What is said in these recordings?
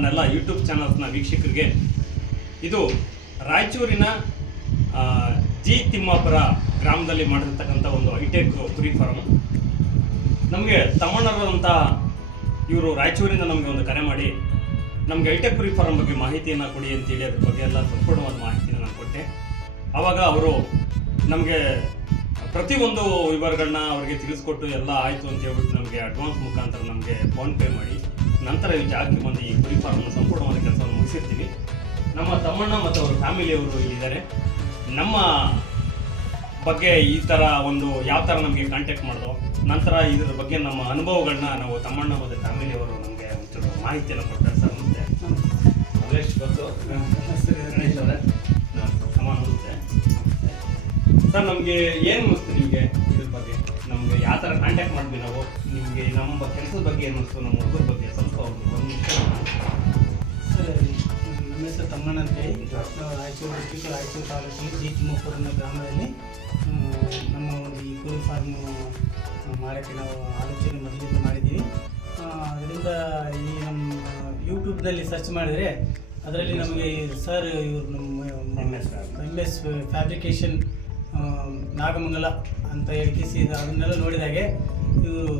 ನನ್ನೆಲ್ಲ ಯೂಟ್ಯೂಬ್ ಚಾನಲ್ಸ್ನ ವೀಕ್ಷಕರಿಗೆ, ಇದು ರಾಯಚೂರಿನ ಜಿ ತಿಮ್ಮಾಪುರ ಗ್ರಾಮದಲ್ಲಿ ಮಾಡಿರ್ತಕ್ಕಂಥ ಒಂದು ಹೈಟೆಕ್ ಕುರಿ ಫಾರ್ಮ್ ನಮಗೆ ತಮ್ಮಣ್ಣರಂಥ ಇವರು ರಾಯಚೂರಿಂದ ನಮಗೆ ಒಂದು ಕರೆ ಮಾಡಿ, ನಮಗೆ ಹೈಟೆಕ್ ಕುರಿ ಫಾರಮ್ ಬಗ್ಗೆ ಮಾಹಿತಿಯನ್ನು ಕೊಡಿ ಅಂತೇಳಿ ಅದ್ರ ಬಗ್ಗೆ ಎಲ್ಲ ಸಂಪೂರ್ಣವಾದ ಮಾಹಿತಿಯನ್ನು ನಾನು ಕೊಟ್ಟೆ. ಆವಾಗ ಅವರು ನಮಗೆ ಪ್ರತಿಯೊಂದು ವಿವರಗಳನ್ನ ಅವರಿಗೆ ತಿಳಿಸ್ಕೊಟ್ಟು ಎಲ್ಲ ಆಯಿತು ಅಂತ ಹೇಳ್ಬಿಟ್ಟು ನಮಗೆ ಅಡ್ವಾನ್ಸ್ ಮುಖಾಂತರ ನಮಗೆ ಫೋನ್ಪೇ ಮಾಡಿ. ನಂತರ ಈ ಜಾಗಕ್ಕೆ ಬಂದು ಈ ಕುರಿ ಫಾರ್ಮ್ನ ಸಂಪೂರ್ಣವಾದ ಕೆಲಸವನ್ನು ಮುಗಿಸಿರ್ತೀವಿ. ನಮ್ಮ ತಮ್ಮಣ್ಣ ಮತ್ತು ಅವರ ಫ್ಯಾಮಿಲಿಯವರು ಇಲ್ಲಿದ್ದಾರೆ. ನಮ್ಮ ಬಗ್ಗೆ ಈ ಥರ ಒಂದು ಯಾವ ಥರ ನಮಗೆ ಕಾಂಟ್ಯಾಕ್ಟ್ ಮಾಡಿದ್ರು ನಂತರ ಇದರ ಬಗ್ಗೆ ನಮ್ಮ ಅನುಭವಗಳನ್ನ ನಾವು ತಮ್ಮಣ್ಣ ಮತ್ತು ಫ್ಯಾಮಿಲಿಯವರು ನಮಗೆ ಒಂಚೂರು ಮಾಹಿತಿಯನ್ನು ಕೊಡ್ತಾರೆ ಸರ್. ಮುಂದೆ ನಮಸ್ತೆ. ಸರ್ ನಮಗೆ ಏನು ಅನಿಸ್ತು ನಿಮಗೆ ಇದ್ರ ಬಗ್ಗೆ? ನಮಗೆ ಯಾವ ಥರ ಕಾಂಟ್ಯಾಕ್ಟ್ ಮಾಡಿದ್ವಿ ನಾವು? ನಿಮಗೆ ನಮ್ಮ ಕೆಲಸದ ಬಗ್ಗೆ ಅನ್ನಿಸ್ತು ನಮ್ಮ ಹುಡುಗರ ಬಗ್ಗೆ ಸ್ವಲ್ಪ ಒಂದು ಒಂದು ನಿಮಿಷ ಸರ್. ನಮ್ಮ ಹೆಸರು ತಮ್ಮಣ್ಣ ಅಂತೇಳಿ ನಾವು ರಾಯಚೂರು ಡಿಸ್ಟಿಕ್ ರಾಯಚೂರು ತಾಲೂಕಿನ ಜಿ ತಿಮ್ಮಪುರ ಅನ್ನೋ ಗ್ರಾಮದಲ್ಲಿ ನಮ್ಮ ಒಂದು ಈ ಕುರಿ ಫಾರ್ಮ್ ಮಾಡೋಕ್ಕೆ ನಾವು ಆಲೋಚನೆ ಮೊದಲಿಂದ ಮಾಡಿದ್ದೀವಿ. ಅದರಿಂದ ಈ ನಮ್ಮ ಯೂಟ್ಯೂಬ್ನಲ್ಲಿ ಸರ್ಚ್ ಮಾಡಿದರೆ ಅದರಲ್ಲಿ ನಮಗೆ ಸರ್ ಇವರು ನಮ್ಮ ಎಂ ಎಸ್ ಫ್ಯಾಬ್ರಿಕೇಶನ್ ನಾಗಮಂಗಲ ಅಂತ ಹೇಳಿಕಿಸಿ ಅದನ್ನೆಲ್ಲ ನೋಡಿದಾಗೆ ಇವರು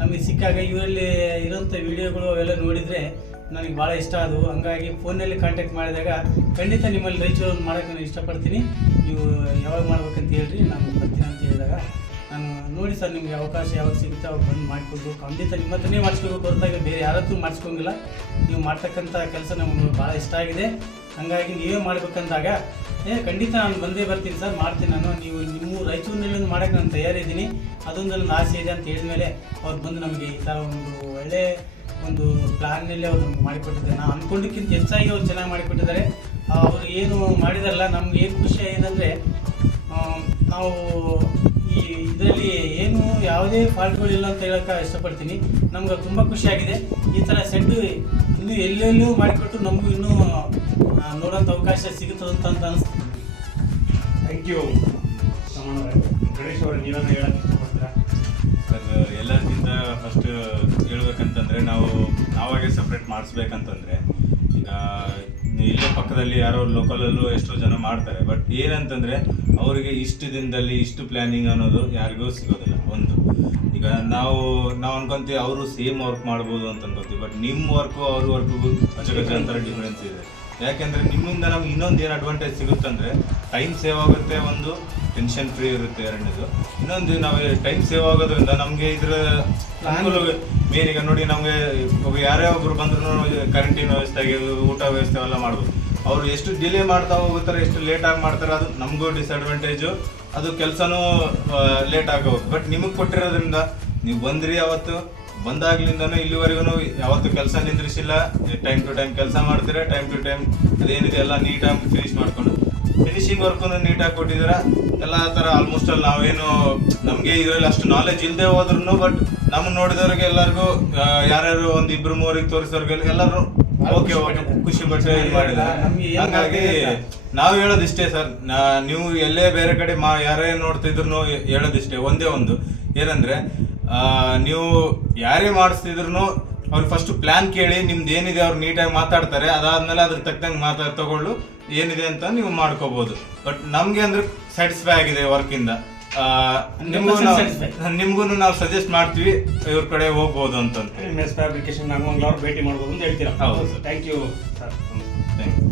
ನಮಗೆ ಸಿಕ್ಕಾಗ ಇವರಲ್ಲಿ ಇರೋಂಥ ವಿಡಿಯೋಗಳು ಅವೆಲ್ಲ ನೋಡಿದರೆ ನನಗೆ ಭಾಳ ಇಷ್ಟ ಆದವು ಹಂಗಾಗಿ ಫೋನಲ್ಲಿ ಕಾಂಟ್ಯಾಕ್ಟ್ ಮಾಡಿದಾಗ ಖಂಡಿತ ನಿಮ್ಮಲ್ಲಿ ರೈಚೂರು ಮಾಡೋಕ್ಕೆ ನಾನು ಇಷ್ಟಪಡ್ತೀನಿ. ನೀವು ಯಾವಾಗ ಮಾಡ್ಬೇಕಂತ ಹೇಳ್ರಿ, ನಾನು ಬರ್ತೀನಿ ಅಂತ ಹೇಳಿದಾಗ ನಾನು ನೋಡಿ ಸರ್ ನಿಮಗೆ ಅವಕಾಶ ಯಾವಾಗ ಸಿಗುತ್ತೆ, ಅವಾಗ ಬಂದು ಮಾಡಿಕೊಡ್ಬೇಕು. ಖಂಡಿತ ನಿಮ್ಮ ಹತ್ರನೇ ಮಾಡಿಸ್ಕೋಬೇಕು ಹೊರತಾಗಿ ಬೇರೆ ಯಾರತ್ತೂ ಮಾಡಿಸ್ಕೊಂಗಿಲ್ಲ ನೀವು ಮಾಡ್ತಕ್ಕಂಥ ಕೆಲಸ ನಮಗೆ ಭಾಳ ಇಷ್ಟ ಆಗಿದೆ. ಹಂಗಾಗಿ ನೀವೇ ಮಾಡ್ಬೇಕಂದಾಗ, ಏ, ಖಂಡಿತ ನಾನು ಬಂದೇ ಬರ್ತೀನಿ ಸರ್, ಮಾಡ್ತೀನಿ ನಾನು. ನೀವು ನಿಮ್ಮ ರಾಯಚೂರಿನಲ್ಲಿ ಒಂದು ಮಾಡೋಕ್ಕೆ ನಾನು ತಯಾರಿದ್ದೀನಿ. ಅದೊಂದು ನನ್ನ ಆಸೆ ಇದೆ ಅಂತ ಹೇಳಿದ್ಮೇಲೆ ಅವ್ರು ಬಂದು ನಮಗೆ ಈ ಥರ ಒಂದು ಒಳ್ಳೆ ಒಂದು ಪ್ಲಾನ್ನಲ್ಲಿ ಅವ್ರು ನಮ್ಗೆ ಮಾಡಿಕೊಟ್ಟಿದ್ದಾರೆ. ನಾನು ಅಂದ್ಕೊಂಡಕ್ಕಿಂತ ಹೆಚ್ಚಾಗಿ ಅವ್ರು ಚೆನ್ನಾಗಿ ಮಾಡಿಕೊಟ್ಟಿದ್ದಾರೆ. ಅವರು ಏನು ಮಾಡಿದಾರಲ್ಲ, ನಮ್ಗೆ ಏನು ಖುಷಿ ಏನಂದರೆ ನಾವು ಈ ಇದರಲ್ಲಿ ಏನು ಯಾವುದೇ ಫಾಲ್ಟ್ಗಳಿಲ್ಲ ಅಂತ ಹೇಳೋಕ್ಕೆ ಇಷ್ಟಪಡ್ತೀನಿ. ನಮ್ಗೆ ತುಂಬ ಖುಷಿಯಾಗಿದೆ ಈ ಥರ ಸೆಟ್ಟು ಇನ್ನೂ ಎಲ್ಲೆಲ್ಲೂ ಮಾಡಿಕೊಟ್ಟು ನಮಗೂ ಇನ್ನೂ ನೋಡೋಂಥ ಅವಕಾಶ ಸಿಗುತ್ತದಂತ ಅಂತ ಅನಿಸ್ತೀನಿ ಥ್ಯಾಂಕ್ ಯು ಗಣೇಶ್ ಅವರೇ ನೀವೇನು ಹೇಳಕ್ಕೆ ಇಷ್ಟಪಡ್ತೀರಾ? ಸರ್ ಎಲ್ಲರಿಗಿಂತ ಫಸ್ಟ್ ಹೇಳ್ಬೇಕಂತಂದ್ರೆ ನಾವು ನಾವಾಗೆ ಸಪ್ರೇಟ್ ಮಾಡಿಸ್ಬೇಕಂತಂದ್ರೆ ಈಗ ಇಲ್ಲೇ ಪಕ್ಕದಲ್ಲಿ ಯಾರೋ ಲೋಕಲಲ್ಲೂ ಎಷ್ಟೋ ಜನ ಮಾಡ್ತಾರೆ ಬಟ್ ಏನಂತಂದ್ರೆ ಅವರಿಗೆ ಇಷ್ಟು ದಿನದಲ್ಲಿ ಇಷ್ಟು ಪ್ಲ್ಯಾನಿಂಗ್ ಅನ್ನೋದು ಯಾರಿಗೂ ಸಿಗೋದಿಲ್ಲ ಒಂದು. ಈಗ ನಾವು ನಾವು ಅನ್ಕೊಂತೀವಿ ಅವರು ಸೇಮ್ ವರ್ಕ್ ಮಾಡ್ಬೋದು ಅಂತ ಅನ್ಕೋತೀವಿ ಬಟ್ ನಿಮ್ಮ ವರ್ಕು ಅವ್ರ ವರ್ಕ್ಗೂ ಅಂತಾರೆ ಡಿಫ್ರೆನ್ಸ್ ಇದೆ. ಯಾಕೆಂದ್ರೆ ನಿಮ್ಮಿಂದ ನಮ್ಗೆ ಇನ್ನೊಂದು ಏನು ಅಡ್ವಾಂಟೇಜ್ ಸಿಗುತ್ತಂದರೆ ಟೈಮ್ ಸೇವ್ ಆಗುತ್ತೆ ಒಂದು ಟೆನ್ಷನ್ ಫ್ರೀ ಇರುತ್ತೆ ಎರಡನೇದು. ಇನ್ನೊಂದು ನಾವು ಟೈಮ್ ಸೇವ್ ಆಗೋದ್ರಿಂದ ನಮಗೆ ಇದ್ರ ಮೇನ್ ಈಗ ನೋಡಿ ನಮಗೆ ಯಾರೇ ಒಬ್ರು ಬಂದ್ರು ಕರೆಂಟಿನ ವ್ಯವಸ್ಥೆ ಆಗಿರ್ಬೋದು ಊಟ ವ್ಯವಸ್ಥೆ ಎಲ್ಲ ಮಾಡ್ಬೋದು. ಅವ್ರು ಎಷ್ಟು ಡಿಲೇ ಮಾಡ್ತಾ ಹೋಗ್ತಾರೆ ಎಷ್ಟು ಲೇಟ್ ಆಗಿ ಮಾಡ್ತಾರೆ ಅದು ನಮಗೂ ಡಿಸ್ಅಡ್ವಾಂಟೇಜು ಅದು ಕೆಲಸನೂ ಲೇಟ್ ಆಗೋದು. ಬಟ್ ನಿಮಗೆ ಕೊಟ್ಟಿರೋದ್ರಿಂದ ನೀವು ಬಂದ್ರಿ ಅವತ್ತು ಬಂದಾಗ್ಲಿಂದನೂ ಇಲ್ಲಿವರೆಗೂ ಯಾವತ್ತು ಕೆಲಸ ನಿಂದ್ರಿಸಿಲ್ಲ. ಟೈಮ್ ಟು ಟೈಮ್ ಕೆಲಸ ಮಾಡ್ತೀರಾ ಟೈಮ್ ಟು ಟೈಮ್ ಅದೇನಿದೆ ಎಲ್ಲ ನೀಟಾಗಿ ಫಿನಿಶ್ ಮಾಡ್ಕೊಂಡು. ಫಿನಿಶಿಂಗ್ ವರ್ಕನ್ನು ನೀಟಾಗಿ ಕೊಟ್ಟಿದ್ದೀರಾ? ಎಲ್ಲ ಥರ ಆಲ್ಮೋಸ್ಟ್ ಅಲ್ಲಿ ನಾವೇನು ನಮಗೆ ಇದರಲ್ಲಿ ಅಷ್ಟು ನಾಲೆಜ್ ಇಲ್ಲದೆ ಹೋದ್ರು ಬಟ್ ನಮ್ಗೆ ನೋಡಿದವ್ರಿಗೆ ಎಲ್ಲರಿಗೂ ಯಾರ್ಯಾರು ಒಂದು ಇಬ್ರು ಮೂವರಿಗೆ ತೋರಿಸೋರ್ಗೆ ಎಲ್ಲರೂ ಓಕೆ ಓಕೆ ಖುಷಿ ಪಟ್ಟು ಇದು ಮಾಡಿದ್ದಾರೆ. ಹಾಗಾಗಿ ನಾವು ಹೇಳೋದಿಷ್ಟೇ ಸರ್ ನೀವು ಎಲ್ಲೇ ಬೇರೆ ಕಡೆ ಮಾ ಯಾರೇ ನೋಡ್ತಿದ್ರು ಹೇಳೋದಿಷ್ಟೇ ಒಂದೇ ಒಂದು. ಏನಂದ್ರೆ ನೀವು ಯಾರೇ ಮಾಡಿಸ್ತಿದ್ರು ಅವ್ರು ಫಸ್ಟ್ ಪ್ಲಾನ್ ಕೇಳಿ ನಿಮ್ದು ಏನಿದೆ ಅವ್ರು ನೀಟಾಗಿ ಮಾತಾಡ್ತಾರೆ ಅದಾದ್ಮೇಲೆ ಅದ್ರ ತಕ್ಕಂಗೆ ಮಾತಾ ತಗೊಳ್ಳು ಏನಿದೆ ಅಂತ ನೀವು ಮಾಡ್ಕೋಬಹುದು ಬಟ್ ನಮ್ಗೆ ಅಂದ್ರೆ ಸ್ಯಾಟಿಸ್ಫೈ ಆಗಿದೆ ವರ್ಕಿಂದ ನಿಮ್ಗೂ 100% satisfy. ನಿಮ್ಗೂ ನಾವು ಸಜೆಸ್ಟ್ ಮಾಡ್ತೀವಿ ಇವ್ರ ಕಡೆ ಹೋಗ್ಬೋದು ಅಂತ ಎಂ ಎಸ್ ಫ್ಯಾಬ್ರಿಕೇಶನ್ ನಾಗಮಂಗ್ಲವ್ರು ಭೇಟಿ ಮಾಡ್ಬೋದು ಅಂತ ಹೇಳ್ತೀರಾ ಹೌದು. Thank you sir thank you.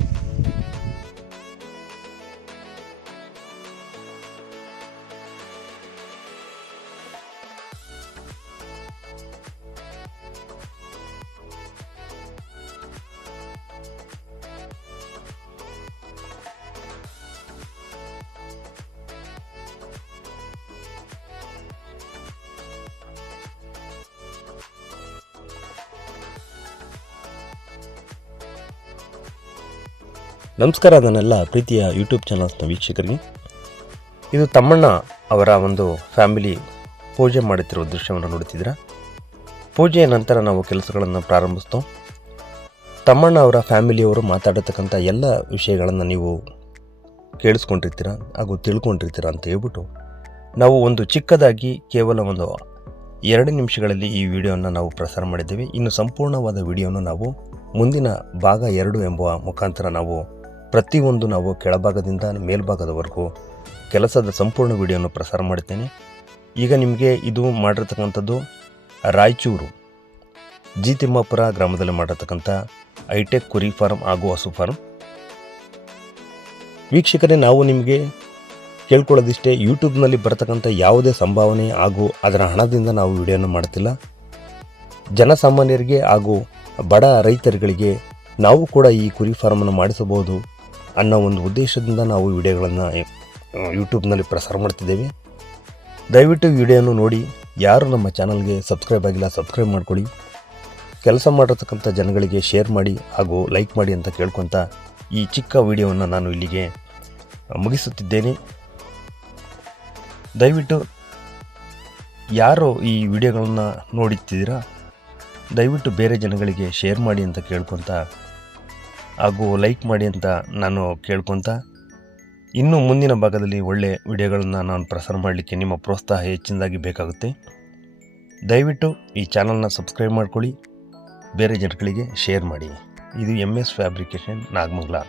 ನಮಸ್ಕಾರ ನನ್ನೆಲ್ಲ ಪ್ರೀತಿಯ ಯೂಟ್ಯೂಬ್ ಚಾನಲ್ಸ್ನ ವೀಕ್ಷಕರಿಗೆ. ಇದು ತಮ್ಮಣ್ಣ ಅವರ ಒಂದು ಫ್ಯಾಮಿಲಿ ಪೂಜೆ ಮಾಡುತ್ತಿರುವ ದೃಶ್ಯವನ್ನು ನೋಡುತ್ತಿದ್ದೀರಾ? ಪೂಜೆಯ ನಂತರ ನಾವು ಕೆಲಸಗಳನ್ನು ಪ್ರಾರಂಭಿಸ್ತೋ ತಮ್ಮಣ್ಣ ಅವರ ಫ್ಯಾಮಿಲಿಯವರು ಮಾತಾಡತಕ್ಕಂಥ ಎಲ್ಲ ವಿಷಯಗಳನ್ನು ನೀವು ಕೇಳಿಸ್ಕೊಂಡಿರ್ತೀರ ಹಾಗೂ ತಿಳ್ಕೊಂಡಿರ್ತೀರ ಅಂತ ಹೇಳ್ಬಿಟ್ಟು ನಾವು ಒಂದು ಚಿಕ್ಕದಾಗಿ ಕೇವಲ ಒಂದು ಎರಡು ನಿಮಿಷಗಳಲ್ಲಿ ಈ ವಿಡಿಯೋವನ್ನು ನಾವು ಪ್ರಸಾರ ಮಾಡಿದ್ದೇವೆ. ಇನ್ನು ಸಂಪೂರ್ಣವಾದ ವಿಡಿಯೋನ ನಾವು ಮುಂದಿನ ಭಾಗ ಎರಡು ಎಂಬುವ ಮುಖಾಂತರ ನಾವು ಪ್ರತಿಯೊಂದು ನಾವು ಕೆಳಭಾಗದಿಂದ ಮೇಲ್ಭಾಗದವರೆಗೂ ಕೆಲಸದ ಸಂಪೂರ್ಣ ವಿಡಿಯೋನ ಪ್ರಸಾರ ಮಾಡುತ್ತೇನೆ. ಈಗ ನಿಮಗೆ ಇದು ಮಾಡಿರ್ತಕ್ಕಂಥದ್ದು ರಾಯಚೂರು ಜಿ ತಿಮ್ಮಾಪುರ ಗ್ರಾಮದಲ್ಲಿ ಮಾಡಿರ್ತಕ್ಕಂಥ ಐಟೆಕ್ ಕುರಿ ಫಾರ್ಮ್ ಹಾಗೂ ಹಸು ಫಾರ್ಮ್ ವೀಕ್ಷಕರೇ, ನಾವು ನಿಮಗೆ ಕೇಳ್ಕೊಳ್ಳೋದಿಷ್ಟೇ, ಯೂಟ್ಯೂಬ್ನಲ್ಲಿ ಬರತಕ್ಕಂಥ ಯಾವುದೇ ಸಂಭಾವನೆ ಹಾಗೂ ಅದರ ಹಣದಿಂದ ನಾವು ವಿಡಿಯೋನ ಮಾಡ್ತಿಲ್ಲ. ಜನಸಾಮಾನ್ಯರಿಗೆ ಹಾಗೂ ಬಡ ರೈತರುಗಳಿಗೆ ನಾವು ಕೂಡ ಈ ಕುರಿ ಫಾರ್ಮನ್ನು ಮಾಡಿಸಬಹುದು. ಅನ್ನೋ ಒಂದು ಉದ್ದೇಶದಿಂದ ನಾವು ವಿಡಿಯೋಗಳನ್ನು ಯೂಟ್ಯೂಬ್ನಲ್ಲಿ ಪ್ರಸಾರ ಮಾಡ್ತಿದ್ದೇವೆ. ದಯವಿಟ್ಟು ವಿಡಿಯೋನು ನೋಡಿ. ಯಾರು ನಮ್ಮ ಚಾನಲ್ಗೆ ಸಬ್ಸ್ಕ್ರೈಬ್ ಆಗಿಲ್ಲ, ಸಬ್ಸ್ಕ್ರೈಬ್ ಮಾಡ್ಕೊಳ್ಳಿ ಕೆಲಸ ಮಾಡಿರ್ತಕ್ಕಂಥ ಜನಗಳಿಗೆ ಶೇರ್ ಮಾಡಿ ಹಾಗೂ ಲೈಕ್ ಮಾಡಿ ಅಂತ ಕೇಳ್ಕೊತ ಈ ಚಿಕ್ಕ ವಿಡಿಯೋವನ್ನು ನಾನು ಇಲ್ಲಿಗೆ ಮುಗಿಸುತ್ತಿದ್ದೇನೆ. ದಯವಿಟ್ಟು ಯಾರು ಈ ವಿಡಿಯೋಗಳನ್ನು ನೋಡುತ್ತಿದ್ದೀರಾ ದಯವಿಟ್ಟು ಬೇರೆ ಜನಗಳಿಗೆ ಶೇರ್ ಮಾಡಿ ಅಂತ ಕೇಳ್ಕೊತ ಹಾಗೂ ಲೈಕ್ ಮಾಡಿ ಅಂತ ನಾನು ಕೇಳ್ಕೊತ ಇನ್ನು ಮುಂದಿನ ಭಾಗದಲ್ಲಿ ಒಳ್ಳೆಯ ವಿಡಿಯೋಗಳನ್ನು ನಾನು ಪ್ರಸಾರ ಮಾಡಲಿಕ್ಕೆ ನಿಮ್ಮ ಪ್ರೋತ್ಸಾಹ ಹೆಚ್ಚಿನದಾಗಿ ಬೇಕಾಗುತ್ತೆ. ದಯವಿಟ್ಟು ಈ ಚಾನಲ್ನ ಸಬ್ಸ್ಕ್ರೈಬ್ ಮಾಡ್ಕೊಳ್ಳಿ, ಬೇರೆ ಜನಗಳಿಗೆ ಶೇರ್ ಮಾಡಿ. ಇದು ಎಂ ಎಸ್ ಫ್ಯಾಬ್ರಿಕೇಷನ್ ನಾಗಮಂಗಲ.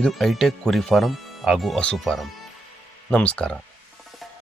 ಇದು ಐಟೆಕ್ ಕುರಿ ಫಾರಂ ಹಾಗೂ ಹಸು ಫಾರಂ ನಮಸ್ಕಾರ.